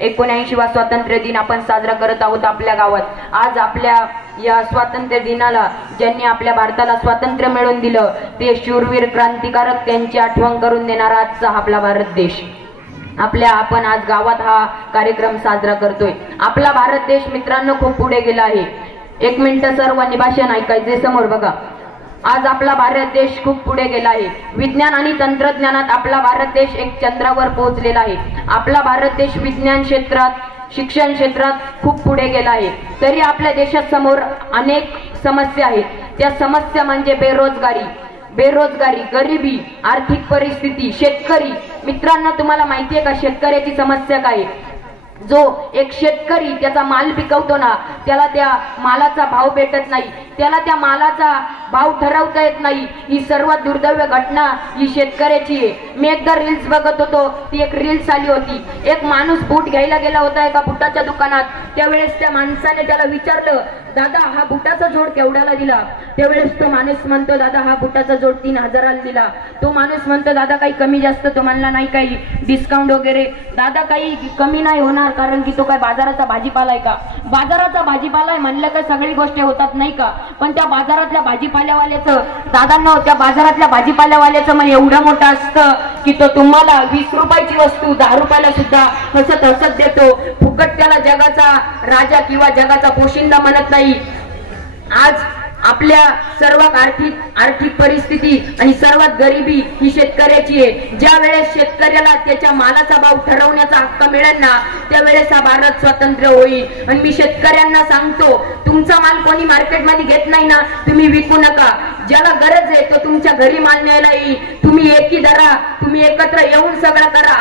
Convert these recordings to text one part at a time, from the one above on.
79वा स्वातंत्र्य दिन आपण साजरा करत आहोत आपल्या गावात। आज आपल्या या स्वातंत्र्य दिनाला ज्यांनी आपल्या भारताला स्वातंत्र्य मिळवून दिलं ते शूरवीर क्रांतिकारक त्यांची आठवण करून देणारा आजचा आपला भारत देश। आपण आज गावात हा कार्यक्रम साजरा करतोय। आपला भारत देश मित्रांनो खूप पुढे गेला आहे। एक मिनिट सर्वांनी भाषण ऐकायचे, समोर बघा। आज आपला भारत देश खूप पुढे गेला आहे। विज्ञान आणि तंत्रज्ञानात आपला भारत देश एक चंद्रावर पोहोचलेला आहे। आपला भारत देश विज्ञान क्षेत्रात, शिक्षण क्षेत्रात खूप पुढे गेला आहे। तरी आपल्या देशासमोर अनेक समस्या आहेत। त्या समस्या म्हणजे बेरोजगारी, गरिबी, आर्थिक परिस्थिती, शेतकरी। मित्रांनो तुम्हाला माहिती आहे का शेतकऱ्याची समस्या काय आहे? जो एक शेतकरी त्याचा माल पिकवतो ना, त्याला त्या मालाचा भाव भेटत नाही, त्याला त्या मालाचा भाव ठरवता येत नाही। ही सर्वात दुर्दैवी घटना ही शेतकऱ्याची आहे। मी एकदा रील्स बघत होतो, ती एक रील्स आली होती। एक माणूस बूट घ्यायला गेला होता एका बुटाच्या दुकानात। त्यावेळेस त्या माणसाने त्याला विचारलं, दादा हा बुटाचा जोड केवढ्याला दिला? त्यावेळेस तो माणूस म्हणतो, दादा हा बुटाचा जोड 3000ला दिला। तो माणूस म्हणतो, दादा काही कमी जास्त? तो म्हणला नाही, काही डिस्काउंट वगैरे? दादा काही कमी नाही होणार, कारण की तो काय बाजाराचा भाजीपाला आहे का? बाजाराचा भाजीपाला आहे म्हणलं का सगळी गोष्टी होतात नाही का? पण त्या बाजारातल्या भाजीपाल्यावाल्याचं, दादांनो त्या बाजारातल्या भाजीपाल्यावाल्याचं मन एवढं मोठं असतं की तो तुम्हाला 20 रुपयाची वस्तू 10 रुपयाला सुद्धा हसत हसत देतो। फुकट त्याला जगाचा राजा किंवा जगाचा पोशिंदा म्हणत नाही। आज आपल्या सर्वात आर्थिक परिस्थिती आणि सर्वात गरिबी ही शेतकऱ्याची आहे। ज्या वेळेस शेतकऱ्याला त्याच्या मालाचा भाव ठरवण्याचा हक्क मिळेल ना, त्यावेळेस हा भारत स्वतंत्र होईल। आणि मी शेतकऱ्यांना सांगतो, तुमचा माल कोणी मार्केटमध्ये घेत नाही ना, तुम्ही विकू नका। ज्याला गरज आहे तो तुमच्या घरी माल न्यायला येईल। तुम्ही एकी धरा, तुम्ही एकत्र येऊन सगळं करा।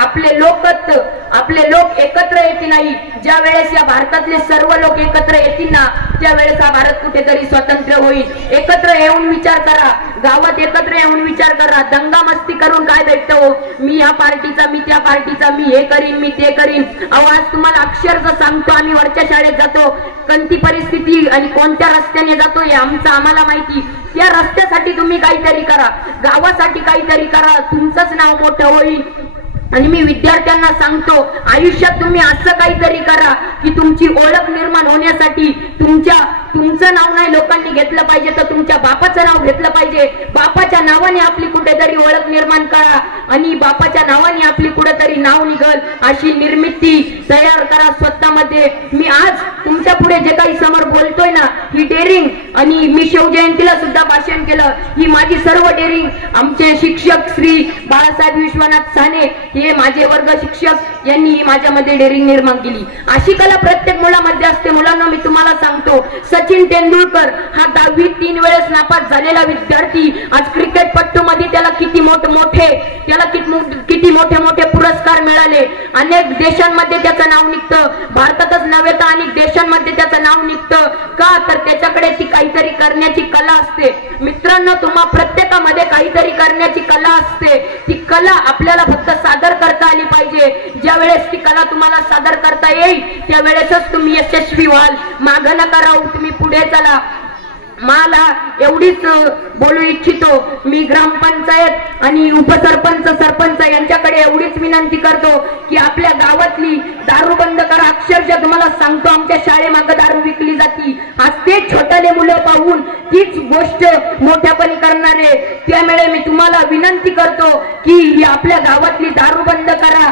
आपले लोक एकत्र येतील नाही। ज्या वेळेस या भारतातले सर्व लोक एकत्र येतील ना, त्यावेळेस हा भारत कुठेतरी स्वतंत्र होईल। एकत्र येऊन विचार करा, गावात एकत्र येऊन विचार करा। दंगा मस्ती करून काय भेटतो? मी या पार्टीचा, मी त्या पार्टीचा, मी हे करीन, मी ते करीन। आज तुम्हाला अक्षरशः सांगतो, आम्ही वरच्या शाळेत जातो, कोणती परिस्थिती आणि कोणत्या रस्त्याने जातो हे आम्हाला माहिती। त्या रस्त्यासाठी तुम्ही काहीतरी करा, गावासाठी काहीतरी करा, तुमचंच नाव मोठं होईल। आणि मी विद्यार्थ्यांना सांगतो, आयुष्यात तुम्ही असं काहीतरी करा की तुमची ओळख निर्माण होण्यासाठी तुमचं नाव नाही लोकांनी घेतलं पाहिजे, तर तुमच्या बापाचं नाव घेतलं पाहिजे। बापाच्या नावाने आपली कुठेतरी ओळख निर्माण करा आणि बापाच्या नावाने आपली कुठेतरी नाव निघल अशी निर्मिती तयार करा स्वतःमध्ये। मी आज तुमच्या पुढे जे काही समोर बोलतोय ना, ही डेअरिंग, आणि मी शिवजयंतीला सुद्धा भाषण केलं, ही माझी सर्व डेअरिंग आमचे शिक्षक श्री बाळासाहेब विश्वनाथ साने हे माझे वर्ग शिक्षक यांनी माझ्यामध्ये डेअरिंग निर्माण केली। अशी कला प्रत्येक मुलामध्ये असते। मुलांना मी तुम्हाला सांगतो, सचिन तेंडुलकर हा 10वी 3 वेळेस नापास झालेला विद्यार्थी आज क्रिकेटपट्टू मध्ये त्याला किती मोठे पुरस्कार मिळाले। अनेक देशांमध्ये त्याचं नाव निघतं, भारतातच नव्हे तर अनेक देशांमध्ये त्याचं नाव निघतं। का? तर त्याच्याकडे ती काहीतरी करण्याची कला असते। मित्रांनो तुम्हा प्रत्येकामध्ये काहीतरी करण्याची कला असते। ती कला आपल्याला फक्त सादर करता आली पाहिजे। ज्या वेळेस ती कला तुम्हाला सादर करता येईल त्यावेळेसच तुम्ही यशस्वी व्हाल। मागं नका राहू, तुम्ही पुढे चला। मला एवढीच बोलू इच्छितो, मी ग्रामपंचायत आणि उपसरपंच सरपंच यांच्याकडे एवढीच विनंती करतो की आपल्या गावातली दारू बंद करा। अक्षरशः तुम्हाला सांगतो, आमच्या शाळेमागे दारू विकली जाती। आज ते छोटाले मुलं पाहून तीच गोष्ट मोठ्यापणी करणारे। त्यामुळे मी तुम्हाला विनंती करतो की आपल्या गावातली दारू बंद करा।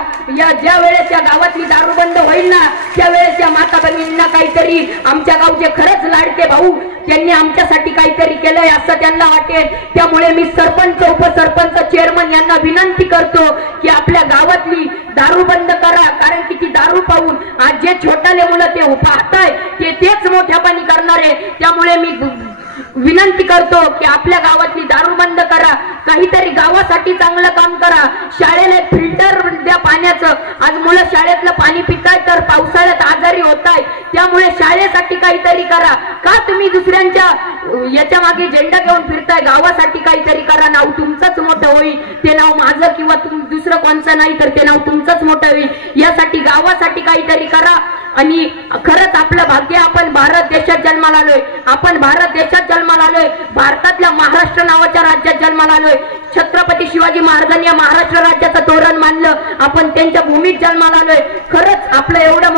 ज्या वेळेस या गावातली दारू बंद होईल ना, त्यावेळेस या माता भगिनींना काहीतरी, आमच्या गावचे खरंच लाडके भाऊ त्यांनी आमच्यासाठी काहीतरी केलंय असं त्यांना वाटेल। त्यामुळे मी सरपंच, उपसरपंच, चेअरमन यांना विनंती करतो की आपल्या गावातली दारू बंद करा। कारण की ती दारू पाहून आज जे छोटाले मुलं ते पाहताय तेच मोठ्यापणी करणारे। त्यामुळे मी विनंती करतो की आपल्या गावातली दारू बंद करा, काहीतरी गावासाठी चांगलं काम करा। शाळेला फिल्टर द्या पाण्याचं। आज मुलं शाळेतलं पाणी पिताय तर पावसाळ्यात आजारी होताय, त्यामुळे शाळेसाठी काहीतरी करा। का तुम्ही दुसऱ्यांच्या याच्या मागे झेंडा घेऊन फिरताय? गावासाठी काहीतरी करा, नाव तुमचंच मोठं होईल। ते नाव माझं किंवा दुसरं कोणचं नाही, तर ते नाव तुमचंच मोठं होईल। यासाठी गावासाठी काहीतरी करा। आणि खरंच आपलं भाग्य, आपण भारत देशात जन्माला आलोय, भारतातल्या महाराष्ट्र नावाच्या राज्यात जन्माला आलोय। छत्रपती शिवाजी महाराजांनी महाराष्ट्र राज्याचं तोरण मानलं, आपण त्यांच्या भूमीत जन्माला आलोय। खरंच आपलं एवढं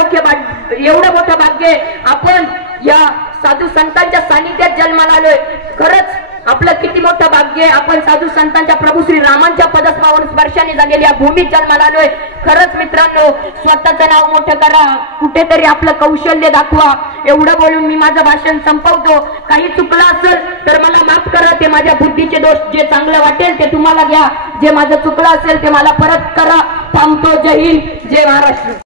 मोठं भाग्य आपण या साधू संतांच्या सानिध्यात जन्माला आलोय. खरंच आपलं किती मोठं भाग्य. आपण साधू संतांच्या प्रभू श्री रामांच्या पदस्पर्शाने स्पर्शाने झालेली या भूमीत जन्माला आलोय. खरंच मित्रांनो, स्वतःचं नाव मोठं करा, कुठेतरी आपलं कौशल्य दाखवा. एवढं बोलून मी माझं भाषण संपवतो. काही चुकलं असेल तर मला माफ करा. ते माझ्या बुद्धीचे दोष. जे चांगलं वाटेल ते तुम्हाला घ्या, जे माझं चुकलं असेल ते मला परत करा. थांबतो. जय हिंद, जय महाराष्ट्र.